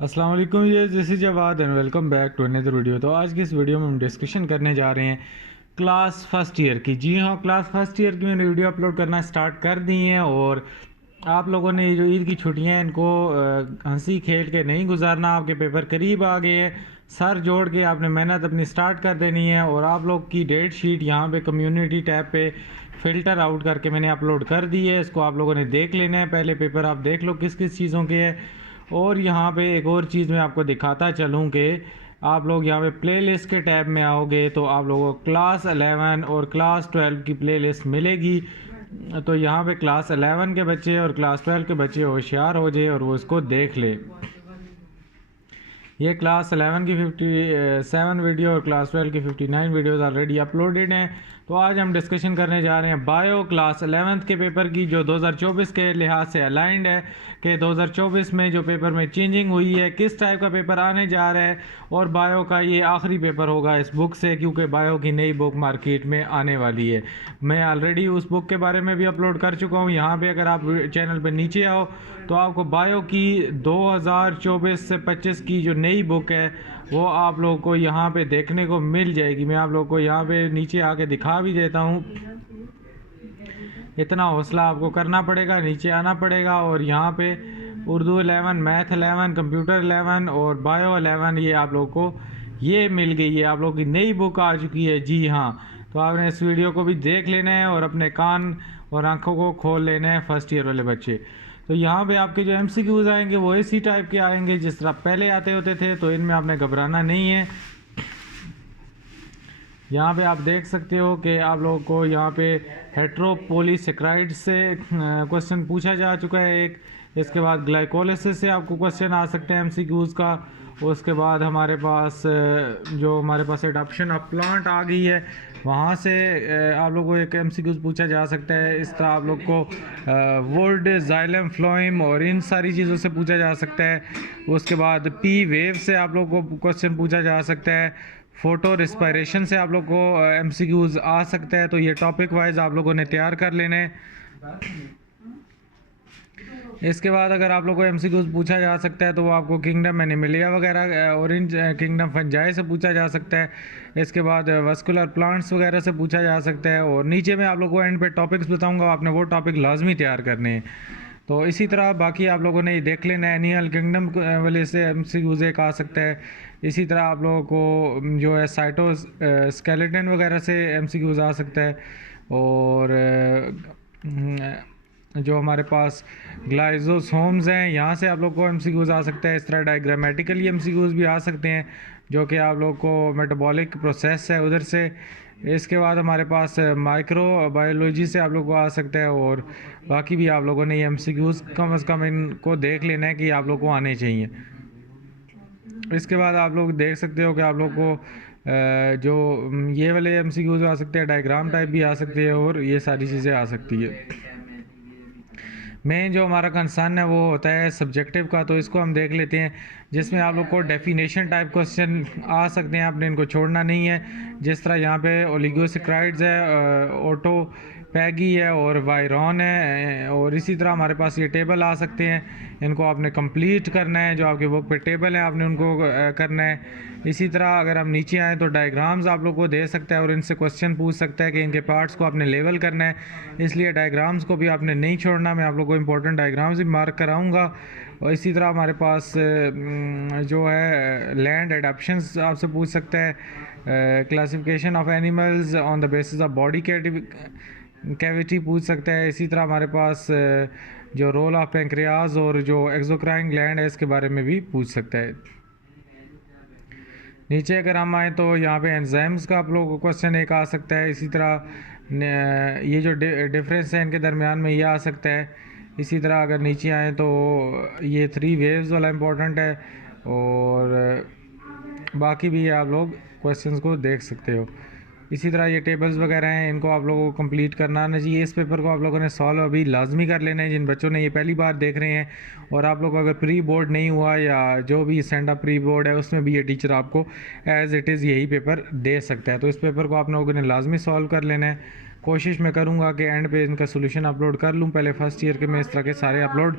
अस्सलाम वालेकुम, ये this is Jawad and welcome back to another video. तो आज की इस वीडियो में हम डिस्कशन करने जा रहे हैं क्लास फर्स्ट ईयर की। जी हाँ, क्लास फर्स्ट ईयर की मैंने वीडियो अपलोड करना स्टार्ट कर दी है। और आप लोगों ने जो ईद की छुट्टियां हैं इनको हंसी खेल के नहीं गुजारना। आपके पेपर करीब आ गए हैं, सर जोड़ के आपने मेहनत अपनी स्टार्ट कर देनी है। और आप लोग की डेट शीट यहाँ पे कम्युनिटी टैब पे फ़िल्टर आउट करके मैंने अपलोड कर दी है। इसको आप लोगों ने देख लेना है। पहले पेपर आप देख लो किस किस चीज़ों के है। और यहाँ पे एक और चीज़ मैं आपको दिखाता चलूँ कि आप लोग यहाँ पे प्लेलिस्ट के टैब में आओगे तो आप लोगों को क्लास 11 और क्लास 12 की प्लेलिस्ट मिलेगी। तो यहाँ पे क्लास 11 के बच्चे और क्लास 12 के बच्चे होशियार हो जाए और वो इसको देख ले। ये क्लास 11 की 57 वीडियो और क्लास 12 की 59 वीडियोस ऑलरेडी अपलोडेड हैं। तो आज हम डिस्कशन करने जा रहे हैं बायो क्लास 11th के पेपर की, जो 2024 के लिहाज से अलाइंड है कि 2024 में जो पेपर में चेंजिंग हुई है, किस टाइप का पेपर आने जा रहा है। और बायो का ये आखिरी पेपर होगा इस बुक से, क्योंकि बायो की नई बुक मार्केट में आने वाली है। मैं ऑलरेडी उस बुक के बारे में भी अपलोड कर चुका हूँ। यहाँ पे अगर आप चैनल पे नीचे आओ तो आपको बायो की 2024 से 25 की जो नई बुक है वो आप लोगों को यहाँ पे देखने को मिल जाएगी। मैं आप लोगों को यहाँ पे नीचे आके दिखा भी देता हूँ। इतना हौसला आपको करना पड़ेगा, नीचे आना पड़ेगा। और यहाँ पे उर्दू 11, मैथ 11, कंप्यूटर 11 और बायो 11 ये आप लोगों को ये मिल गई है। आप लोगों की नई बुक आ चुकी है। जी हाँ, तो आपने इस वीडियो को भी देख लेना है और अपने कान और आंखों को खोल लेना है फर्स्ट ईयर वाले बच्चे। तो यहाँ पे आपके जो MCQs आएंगे वो इसी टाइप के आएंगे जिस तरह पहले आते होते थे। तो इनमें आपने घबराना नहीं है। यहाँ पे आप देख सकते हो कि आप लोगों को यहाँ पे हेट्रोपोलीसेक्राइड से क्वेश्चन पूछा जा चुका है एक। इसके बाद ग्लाइकोलिसिस से आपको क्वेश्चन आ सकते हैं MCQs का। उसके बाद हमारे पास जो हमारे पास एडॉप्शन ऑफ प्लांट आ गई है, वहाँ से आप लोगों को एक MCQs पूछा जा सकता है। इस तरह आप लोग को वुड, जाइलम, फ्लोइम और इन सारी चीज़ों से पूछा जा सकता है। उसके बाद पी वेव से आप लोग को क्वेश्चन पूछा जा सकता है। फ़ोटो रिस्पायरेशन से आप लोग को MCQs आ सकता है। तो ये टॉपिक वाइज आप लोगों ने तैयार कर लेने हैं। इसके बाद अगर आप लोग को MCQs पूछा जा सकता है तो वो आपको किंगडम एनिमलिया वगैरह, ऑरेंज किंगडम फंजाई से पूछा जा सकता है। इसके बाद वस्कुलर प्लांट्स वगैरह से पूछा जा सकता है। और नीचे मैं आप लोगों को एंड पे टॉपिक्स बताऊंगा, आपने वो टॉपिक लाजमी तैयार करने हैं। तो इसी तरह बाकी आप लोगों ने ये देख लेना है। एनिमल किंगडम वाले से MCQs एक आ सकता है। इसी तरह आप लोगों को जो है साइटो स्केलेटन वगैरह से MCQs आ सकता है। और जो हमारे पास ग्लाइजोसोम्स हैं यहाँ से आप लोग को MCQs आ सकता है। इस तरह डायग्रामेटिकली MCQs भी आ सकते हैं जो कि आप लोग को मेटाबॉलिक प्रोसेस है उधर से। इसके बाद हमारे पास माइक्रो बायोलॉजी से आप लोग को आ सकता है। और बाकी भी आप लोगों ने ये MCQs कम से कम इनको देख लेना है कि आप लोग को आने चाहिए। इसके बाद आप लोग देख सकते हो कि आप लोग को जो ये वाले MCQs आ सकते हैं, डायग्राम टाइप भी आ सकते हैं और ये सारी चीज़ें आ सकती है। मेन जो हमारा कंसर्न है वो होता है सब्जेक्टिव का, तो इसको हम देख लेते हैं, जिसमें आप लोग को डेफिनेशन टाइप क्वेश्चन आ सकते हैं। आपने इनको छोड़ना नहीं है। जिस तरह यहाँ पे ओलिगोसेक्राइड्स है, ऑटो पैगी है और वायरॉन है। और इसी तरह हमारे पास ये टेबल आ सकते हैं, इनको आपने कंप्लीट करना है। जो आपके बुक पे टेबल है आपने उनको करना है। इसी तरह अगर हम नीचे आएँ तो डायग्राम्स आप लोग को दे सकता है और इनसे क्वेश्चन पूछ सकता है कि इनके पार्ट्स को आपने लेवल करना है। इसलिए डायग्राम्स को भी आपने नहीं छोड़ना। मैं आप लोग को इंपॉर्टेंट डायग्राम्स भी मार्क कराऊंगा। और इसी तरह हमारे पास जो है लैंड एडाप्शंस आपसे पूछ सकता है। Classification of animals on the basis of body cavity पूछ सकता है। इसी तरह हमारे पास जो रोल ऑफ पेंक्रियाज और जो एक्सोक्राइन ग्लैंड है इसके बारे में भी पूछ सकता है। नीचे अगर हम आए तो यहाँ पे एंजाइम्स का आप लोगों को क्वेश्चन एक आ सकता है। इसी तरह ये जो डिफरेंस है इनके दरमियान में ये आ सकता है। इसी तरह अगर नीचे आए तो ये 3 वेव्स वाला इम्पोर्टेंट है। और बाकी भी आप लोग क्वेश्चंस को देख सकते हो। इसी तरह ये टेबल्स वगैरह हैं, इनको आप लोगों को कंप्लीट करना आना चाहिए। इस पेपर को आप लोगों ने सॉल्व अभी लाजमी कर लेना है जिन बच्चों ने ये पहली बार देख रहे हैं। और आप लोग अगर प्री बोर्ड नहीं हुआ या जो भी सेंड अप प्री बोर्ड है उसमें भी ये टीचर आपको एज़ इट इज़ यही पेपर दे सकता है। तो इस पेपर को आप लोगों ने लाजमी सॉल्व कर लेना है। कोशिश मैं करूँगा कि एंड पे इनका सोल्यूशन अपलोड कर लूँ। पहले फर्स्ट ईयर के मैं इस तरह के सारे अपलोड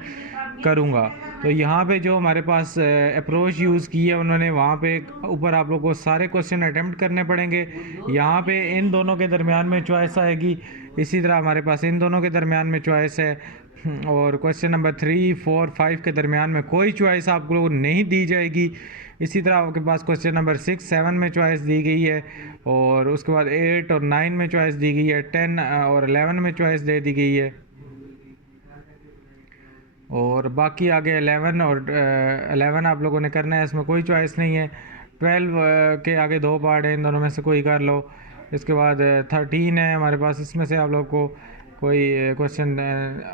करूँगा। तो यहाँ पे जो हमारे पास अप्रोच यूज़ की है उन्होंने, वहाँ पे ऊपर आप लोगों को सारे क्वेश्चन अटैम्प्ट करने पड़ेंगे। यहाँ पे इन दोनों के दरमियान में चॉइस आएगी, इसी तरह हमारे पास इन दोनों के दरमियान में चॉइस है, और क्वेश्चन नंबर 3, 4, 5 के दरमियान में कोई चॉइस आपको नहीं दी जाएगी। इसी तरह आपके पास क्वेश्चन नंबर 6, 7 में चॉइस दी गई है, और उसके बाद 8 और 9 में चॉइस दी गई है, 10 और 11 में चॉइस दे दी गई है, और बाकी आगे 11 आप लोगों ने करना है, इसमें कोई चॉइस नहीं है। 12 के आगे 2 पार्ट है, इन दोनों में से कोई कर लो। इसके बाद 13 है हमारे पास, इसमें से आप लोग को कोई क्वेश्चन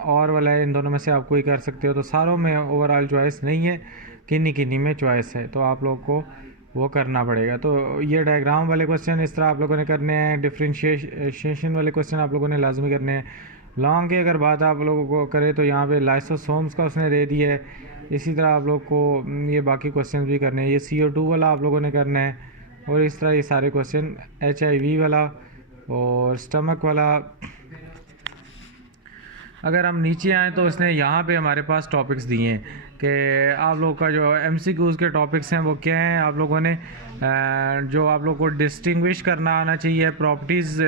और वाला है, इन दोनों में से आप कोई कर सकते हो। तो सारों में ओवरऑल चॉइस नहीं है, किन्हीं किन्हीं में चॉइस है, तो आप लोग को वो करना पड़ेगा। तो ये डायग्राम वाले क्वेश्चन इस तरह आप लोगों ने करने हैं, डिफ्रेंशिएशन वाले क्वेश्चन आप लोगों ने लाजमी करने हैं। लॉन्ग की अगर बात आप लोगों को करें तो यहाँ पे लाइसोसोम्स का उसने दे दिया है। इसी तरह आप लोग को ये बाकी क्वेश्चन भी करने हैं। ये CO2 वाला आप लोगों ने करना है, और इस तरह ये सारे क्वेश्चन HIV वाला और स्टमक वाला। अगर हम नीचे आएँ तो उसने यहाँ पे हमारे पास टॉपिक्स दिए हैं कि आप लोग का जो MCQs के टॉपिक्स हैं वो क्या हैं। आप लोगों ने जो आप लोग को डिस्टिंग्विश करना आना चाहिए, प्रॉपर्टीज़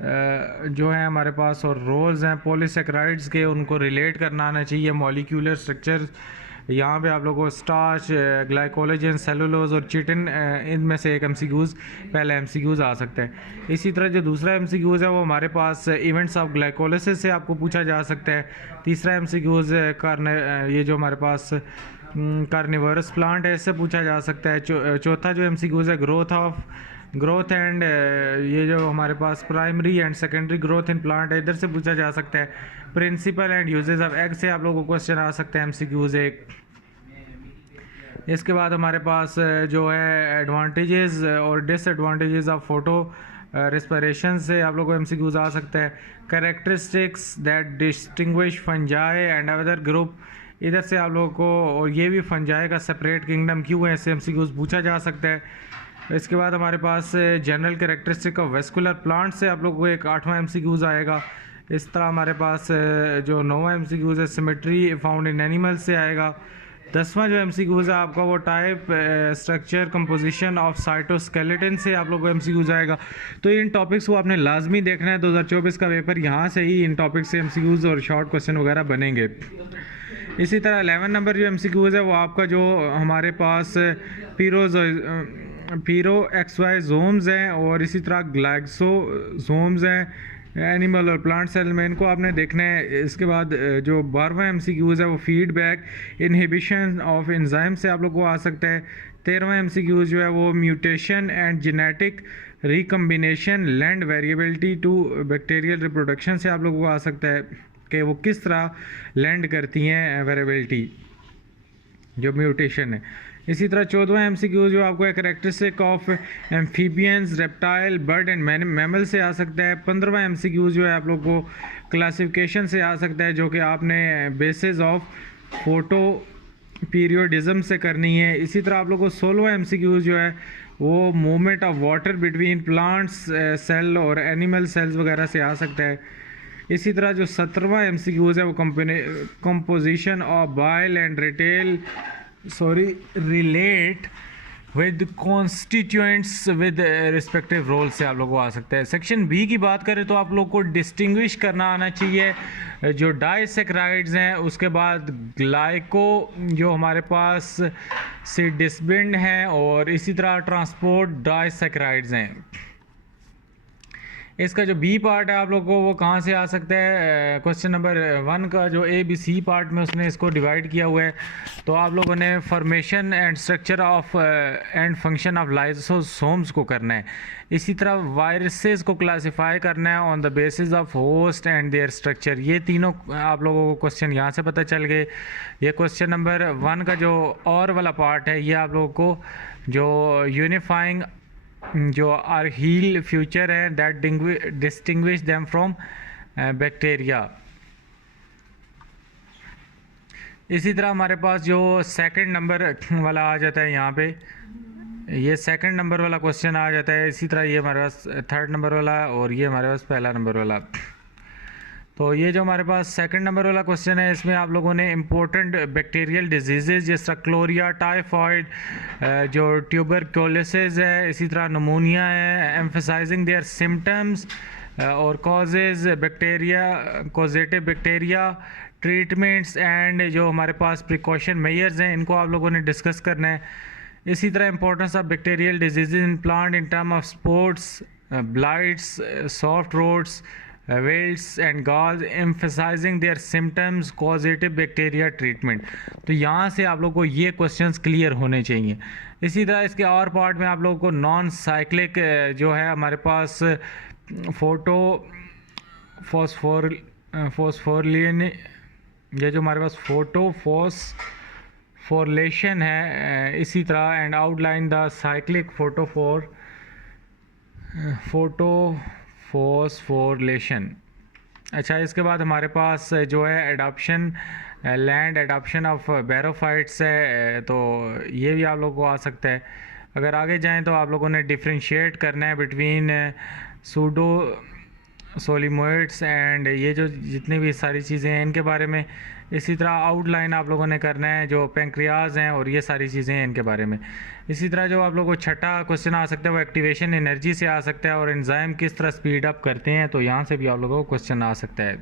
जो हैं हमारे पास, और रोल्स हैं पॉलीसेकेराइड्स के, उनको रिलेट करना आना चाहिए। मॉलिक्यूलर स्ट्रक्चर, यहाँ पे आप लोगों को स्टार्च, ग्लाइकोलाजन, सेलुलोज और चिटिन, इनमें से एक MCQs पहला MCQs आ सकता है। इसी तरह जो दूसरा MCQs है वो हमारे पास इवेंट्स ऑफ ग्लाइकोलिसिस से आपको पूछा जा सकता है। तीसरा MCQs ये जो हमारे पास कार्निवरस प्लांट है, इससे पूछा जा सकता है। चौथा जो MCQs है ग्रोथ एंड ये जो हमारे पास primary and secondary growth in plant है, इधर से पूछा जा सकता है। Principle and uses of egg से आप लोगों को क्वेश्चन आ सकते हैं MCQs एक। इसके बाद हमारे पास जो है एडवांटेजेस और डिसएडवांटेजेस ऑफ फोटो रेस्पिरेशन से आप लोगों को MCQs आ सकता है। Characteristics that distinguish fungi and other group, इधर से आप लोगों को, और ये भी फंजाई का सेपरेट किंगडम क्यों है, इससे MCQs पूछा जा सकता है। इसके बाद हमारे पास general characteristic of vascular plant से आप लोगों को एक 8वां MCQs आएगा। इस तरह हमारे पास जो 9वां MCQs है सिमेट्री फाउंड इन एनिमल्स से आएगा। 10वां जो MCQs है आपका वो type, structure, composition of cytoskeleton से आप लोगों को MCQs आएगा। तो इन टॉपिक्स को आपने लाजमी देखना है। 2024 का पेपर यहाँ से ही इन टॉपिक से MCQs और शॉर्ट क्वेश्चन वगैरह बनेंगे। इसी तरह 11 नंबर जो MCQs है वो आपका जो हमारे पास पीरोएक्सोजोम्स हैं, और इसी तरह ग्लाइसोसोम्स हैं एनिमल और प्लांट सेल में, इनको आपने देखना है। इसके बाद जो 12वां MCQs है वो फीडबैक इनहिबिशन ऑफ एंजाइम से आप लोग को आ सकता है। 13वां MCQs जो है वो mutation and genetic recombination land variability to bacterial reproduction से आप लोगों को आ सकता है कि वो किस तरह लैंड करती हैं वेरिएबिलिटी, जो म्यूटेशन है। इसी तरह 14वां MCQ जो आपको एक characteristic of amphibians, reptile, bird and mammal से आ सकता है। 15वां MCQ जो है आप लोग को क्लासिफिकेशन से आ सकता है, जो कि आपने बेसिस ऑफ फोटो पीरियोडिज्म से करनी है। इसी तरह आप लोग को 16वां MCQ जो है वो movement of water between plants cell और एनिमल सेल्स वगैरह से आ सकता है। इसी तरह जो 17वां MCQs है वो composition of bile and relate with constituents with respective role से आप लोगों को आ सकता है। सेक्शन B की बात करें तो आप लोग को डिस्टिंग्विश करना आना चाहिए जो डाइसेक्राइड्स हैं, उसके बाद ग्लाइको जो हमारे पास से डिस्बिंड हैं, और इसी तरह ट्रांसपोर्ट डाइसेक्राइड्स हैं। इसका जो B पार्ट है आप लोग को वो कहाँ से आ सकता है, क्वेश्चन नंबर 1 का जो ABC पार्ट में उसने इसको डिवाइड किया हुआ है। तो आप लोगों ने formation and structure of and function of lysosomes को करना है। इसी तरह वायरसेस को क्लासिफाई करना है on the basis of host and there structure. ये तीनों आप लोगों को क्वेश्चन यहाँ से पता चल गए। ये क्वेश्चन नंबर 1 का जो और वाला पार्ट है ये आप लोगों को जो यूनिफाइंग जो आर्हील फ्यूचर है that distinguish them from bacteria. इसी तरह हमारे पास जो सेकंड नंबर वाला आ जाता है यहाँ पे, ये सेकंड नंबर वाला क्वेश्चन आ जाता है। इसी तरह ये हमारे पास थर्ड नंबर वाला और ये हमारे पास पहला नंबर वाला। तो ये जो हमारे पास सेकंड नंबर वाला क्वेश्चन है, इसमें आप लोगों ने इंपॉर्टेंट बैक्टीरियल डिजीज़ जैसा क्लोरिया, टाइफॉइड, जो ट्यूबरक्लोसिस है, इसी तरह नमूनिया है, एम्फसाइजिंग देयर सिम्टम्स और causes bacteria, causative bacteria, treatments and जो हमारे पास प्रिकॉशन मेजर्स हैं, इनको आप लोगों ने डिस्कस करना है। इसी तरह importance of bacterial disease in plant in term of spots, blights, soft rots, wilts and galls, emphasizing their symptoms, causative bacteria treatment. तो यहाँ से आप लोग को ये क्वेश्चंस क्लियर होने चाहिए। इसी तरह इसके और पार्ट में आप लोगों को नॉन साइक्लिक जो है हमारे पास फोस्फोरलेशन, ये जो हमारे पास फोटोफॉस्फोरिलेशन है, इसी तरह and outline the cyclic photophosphorylation. अच्छा, इसके बाद हमारे पास जो है एडाप्शन, लैंड एडाप्शन ऑफ बैरोफाइट्स है, तो ये भी आप लोगों को आ सकता है। अगर आगे जाएं तो आप लोगों ने डिफ्रेंशिएट करना है बिटवीन सूडो सोलिमोइड्स एंड ये जो जितनी भी सारी चीज़ें हैं इनके बारे में। इसी तरह आउटलाइन आप लोगों ने करना है जो पेंक्रियाज हैं और ये सारी चीज़ें हैं इनके बारे में। इसी तरह जो आप लोगों को छठा क्वेश्चन आ सकता है वो एक्टिवेशन एनर्जी से आ सकता है और एंजाइम किस तरह स्पीड अप करते हैं, तो यहाँ से भी आप लोगों को क्वेश्चन आ सकता है।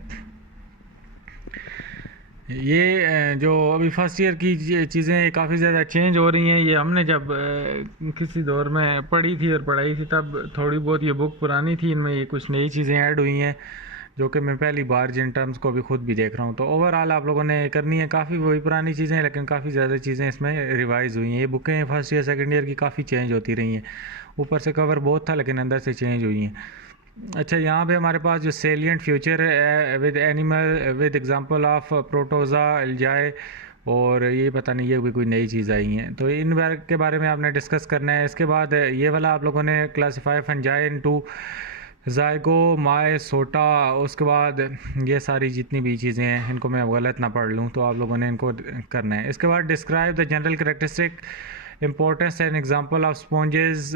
ये जो अभी फर्स्ट ईयर की चीज़ें काफ़ी ज़्यादा चेंज हो रही हैं। ये हमने जब किसी दौर में पढ़ी थी और पढ़ाई थी तब थोड़ी बहुत ये बुक पुरानी थी, इनमें ये कुछ नई चीज़ें ऐड हुई हैं जो कि मैं पहली बार जिन टर्म्स को भी खुद भी देख रहा हूँ। तो ओवरऑल आप लोगों ने करनी है, काफ़ी वही पुरानी चीज़ें हैं लेकिन काफ़ी ज़्यादा चीज़ें इसमें रिवाइज हुई हैं। ये बुकें फर्स्ट ईयर सेकंड ईयर की काफ़ी चेंज होती रही हैं। ऊपर से कवर बहुत था लेकिन अंदर से चेंज हुई हैं। अच्छा, यहाँ पे हमारे पास जो सेलिएंट फ्यूचर है with animal with example of protozoa, algae, और ये पता नहीं ये भी कोई नई चीज़ आई हैं, तो इन के बारे में आपने डिस्कस करना है। इसके बाद ये वाला आप लोगों ने क्लासीफाई फंजाई इनटू ज़ाइगोमाइसोटा। उसके बाद ये सारी जितनी भी चीज़ें हैं इनको मैं गलत ना पढ़ लूँ तो आप लोगों ने इनको करना है। इसके बाद describe the general characteristic importance and example of sponges,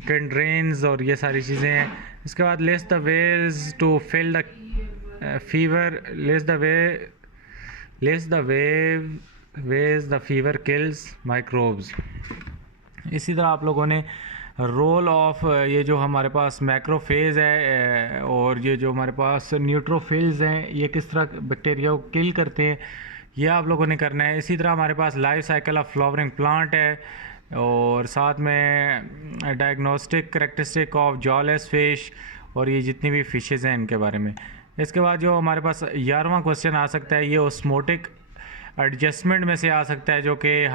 cnidarians और ये सारी चीज़ें हैं। इसके बाद list the ways to fill the fever, list the ways the fever kills microbes. इसी तरह आप लोगों ने रोल ऑफ ये जो हमारे पास मैक्रोफेज है और ये जो हमारे पास न्यूट्रोफिल्स हैं ये किस तरह बैक्टीरिया को किल करते हैं ये आप लोगों ने करना है। इसी तरह हमारे पास life cycle of flowering plant है और साथ में diagnostic characteristic of jawless fish और ये जितनी भी फिशेज़ हैं इनके बारे में। इसके बाद जो हमारे पास 11वां क्वेश्चन आ सकता है ये ऑस्मोटिक एडजस्टमेंट में से आ सकता है जो कि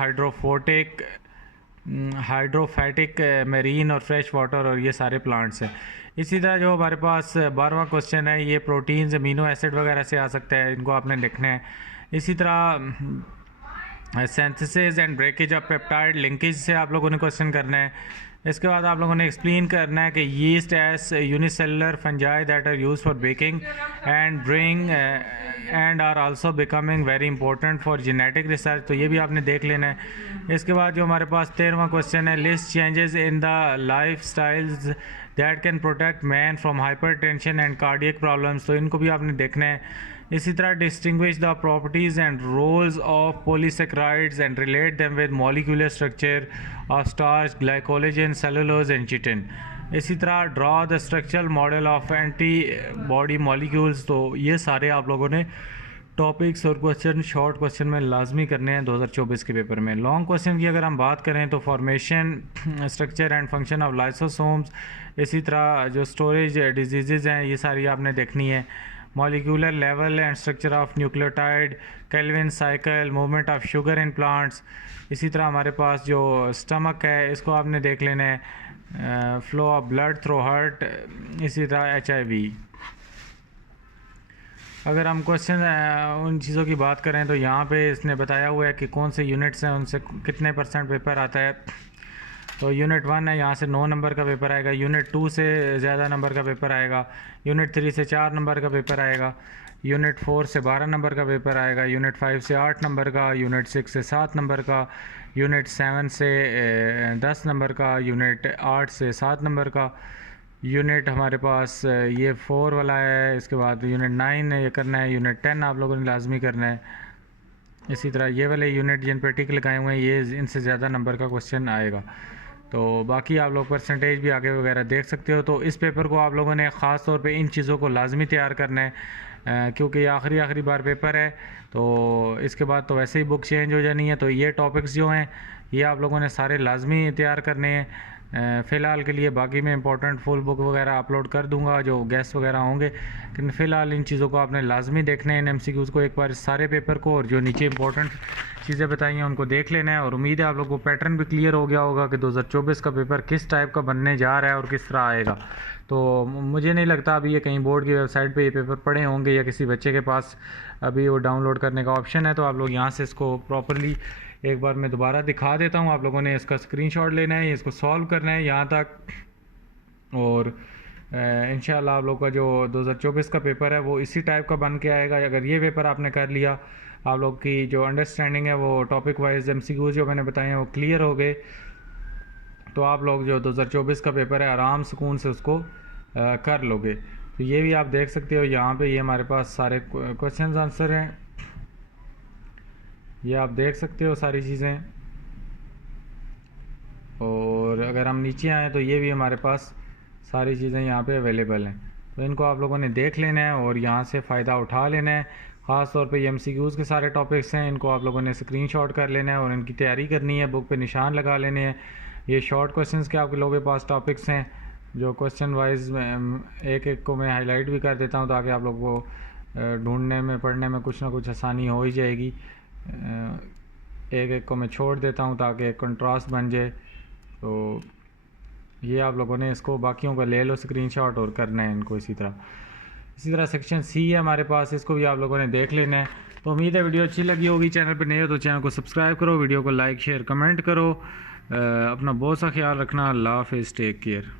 हाइड्रोफैटिक मेरीन और फ्रेश वाटर और ये सारे प्लांट्स हैं। इसी तरह जो हमारे पास 12वां क्वेश्चन है ये प्रोटीन्स, अमीनो एसिड वगैरह से आ सकता है, इनको आपने लिखना है। इसी तरह synthesis and breakage of peptide linkage से आप लोगों ने क्वेश्चन करना है। इसके बाद आप लोगों ने एक्सप्लेन करना है कि yeast as unicellular fungi that are use for baking and bring and are also becoming very important for genetic research, तो ये भी आपने देख लेना है। इसके बाद जो हमारे पास 13वां क्वेश्चन है list changes in the life styles that can protect man from hypertension and cardiac problems, तो इनको भी आपने देखना है। इसी तरह distinguish the properties and roles of polysaccharides and relate them with molecular structure of starch, glycogen, cellulose and chitin. इसी तरह draw the structural model of antibody molecules, तो ये सारे आप लोगों ने टॉपिक्स और क्वेश्चन शॉर्ट क्वेश्चन में लाजमी करने हैं 2024 के पेपर में। लॉन्ग क्वेश्चन की अगर हम बात करें तो formation, structure and function of lysosomes, इसी तरह जो स्टोरेज डिजीज़ हैं ये सारी आपने देखनी है। Molecular level and structure of nucleotide, Calvin cycle, movement of sugar in plants. इसी तरह हमारे पास जो स्टमक है इसको आपने देख लेना है, flow of blood through heart, इसी तरह HIV। अगर हम क्वेश्चन उन चीज़ों की बात करें तो यहाँ पे इसने बताया हुआ है कि कौन से यूनिट्स हैं उनसे कितने % पेपर आता है। तो यूनिट 1 है, यहाँ से 9 नंबर का पेपर आएगा। यूनिट 2 से ज़्यादा नंबर का पेपर आएगा। यूनिट 3 से 4 नंबर का पेपर आएगा। यूनिट 4 से 12 नंबर का पेपर आएगा। यूनिट 5 से 8 नंबर का। यूनिट 6 से 7 नंबर का। यूनिट 7 से 10 नंबर का। यूनिट 8 से 7 नंबर का। यूनिट हमारे पास ये 4 वाला है, इसके बाद यूनिट 9 ये करना है, यूनिट 10 आप लोगों ने लाजमी करना है। इसी तरह ये वाले यूनिट जिन पर टिक लगाए हुए हैं ये इनसे ज़्यादा नंबर का क्वेश्चन आएगा। तो बाकी आप लोग परसेंटेज भी आगे वगैरह देख सकते हो। तो इस पेपर को आप लोगों ने ख़ास तौर पे इन चीज़ों को लाजमी तैयार करना है, क्योंकि ये आखिरी बार पेपर है। तो इसके बाद तो वैसे ही बुक चेंज हो जानी है। तो ये टॉपिक्स जो हैं ये आप लोगों ने सारे लाजमी तैयार करने हैं फ़िलहाल के लिए। बाकी मैं इंपॉर्टेंट फुल बुक वगैरह अपलोड कर दूंगा जो गेस्ट वगैरह होंगे, लेकिन फ़िलहाल इन चीज़ों को आपने लाजमी देखना है, इन MCQs को एक बार सारे पेपर को, और जो नीचे इंपॉर्टेंट चीज़ें बताई हैं उनको देख लेना है। और उम्मीद है आप लोगों को पैटर्न भी क्लियर हो गया होगा कि 2024 का पेपर किस टाइप का बनने जा रहा है और किस तरह आएगा। तो मुझे नहीं लगता अभी ये कहीं बोर्ड की वेबसाइट पे ये पेपर पड़े होंगे या किसी बच्चे के पास अभी वो डाउनलोड करने का ऑप्शन है। तो आप लोग यहाँ से इसको प्रॉपरली एक बार मैं दोबारा दिखा देता हूँ। आप लोगों ने इसका स्क्रीनशॉट लेना है, इसको सॉल्व करना है यहाँ तक, और इंशाल्लाह आप लोग का जो 2024 का पेपर है वो इसी टाइप का बन के आएगा। अगर ये पेपर आपने कर लिया, आप लोग की जो अंडरस्टैंडिंग है वो टॉपिक वाइज MCQs जो मैंने बताए हैं वो क्लियर हो गए, तो आप लोग जो 2024 का पेपर है आराम सुकून से उसको कर लोगे। तो ये भी आप देख सकते हो यहाँ पे, ये हमारे पास सारे क्वेश्चन आंसर हैं, ये आप देख सकते हो सारी चीज़ें। और अगर हम नीचे आएँ तो ये भी हमारे पास सारी चीज़ें यहाँ पे अवेलेबल हैं। तो इनको आप लोगों ने देख लेना है और यहाँ से फ़ायदा उठा लेना है। ख़ास तौर पे ये MCQs के सारे टॉपिक्स हैं, इनको आप लोगों ने स्क्रीनशॉट कर लेना है और इनकी तैयारी करनी है, बुक पे निशान लगा लेने हैं। ये शॉर्ट क्वेश्चंस के आप लोगों के पास टॉपिक्स हैं जो क्वेश्चन वाइज एक एक को मैं हाईलाइट भी कर देता हूँ ताकि आप लोग को ढूंढने में पढ़ने में कुछ ना कुछ आसानी हो ही जाएगी। एक एक को मैं छोड़ देता हूँ ताकि कंट्रास्ट बन जाए। तो ये आप लोगों ने इसको बाकियों का ले लो स्क्रीनशॉट और करना है इनको इसी तरह सेक्शन C है हमारे पास, इसको भी आप लोगों ने देख लेना है। तो उम्मीद है वीडियो अच्छी लगी होगी। चैनल पर नए हो तो चैनल को सब्सक्राइब करो, वीडियो को लाइक शेयर कमेंट करो। अपना बहुत सा ख्याल रखना। अल्लाह हाफ़िज़, टेक केयर।